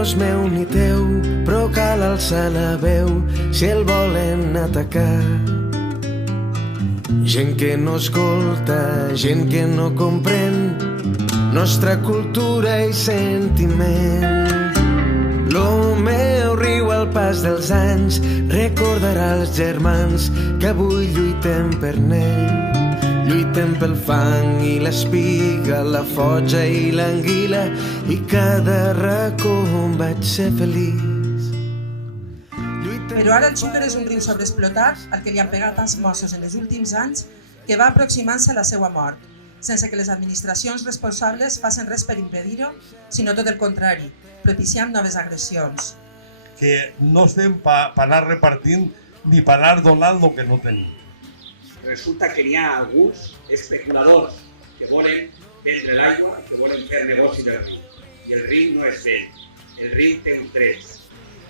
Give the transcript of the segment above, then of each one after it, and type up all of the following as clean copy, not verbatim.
no és meu ni teu, però cal alçar la veu si el volen atacar. Gent que no escolta, gent que no comprèn nostra cultura i sentiment. Lo meu riu al pas dels anys recordarà els germans que avui lluitem per n'ell. Lluitem pel fang i l'espiga, la foja i l'anguila, i cada racó on vaig ser feliç. Però ara el Xúquer és un riu sobreexplotat al que li han pegat tants mossos en els últims anys que va aproximant-se a la seva mort, sense que les administracions responsables facin res per impedir-ho, sinó tot el contrari, propiciant noves agressions. Que no estem per anar repartint ni per anar donant el que no tenim. Resulta que n'hi ha alguns especuladors que volen vendre l'aigua, que volen fer negoci del riu. I el riu no és vell, el riu té uns drets.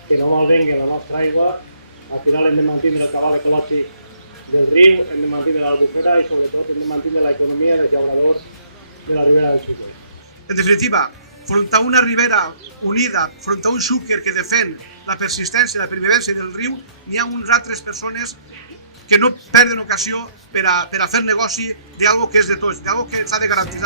Que no malvenguen la nostra aigua, al final hem de mantenir el cabal ecològic del riu, hem de mantenir l'albufera i sobretot hem de mantenir l'economia dels llauradors de la ribera del Xúquer. En definitiva, front a una ribera unida, front a un Xúquer que defèn la persistència i la pervivència del riu, n'hi ha unes altres persones que no perden ocasió per a fer negoci d'algo que és de tots, d'algo que s'ha de garantir.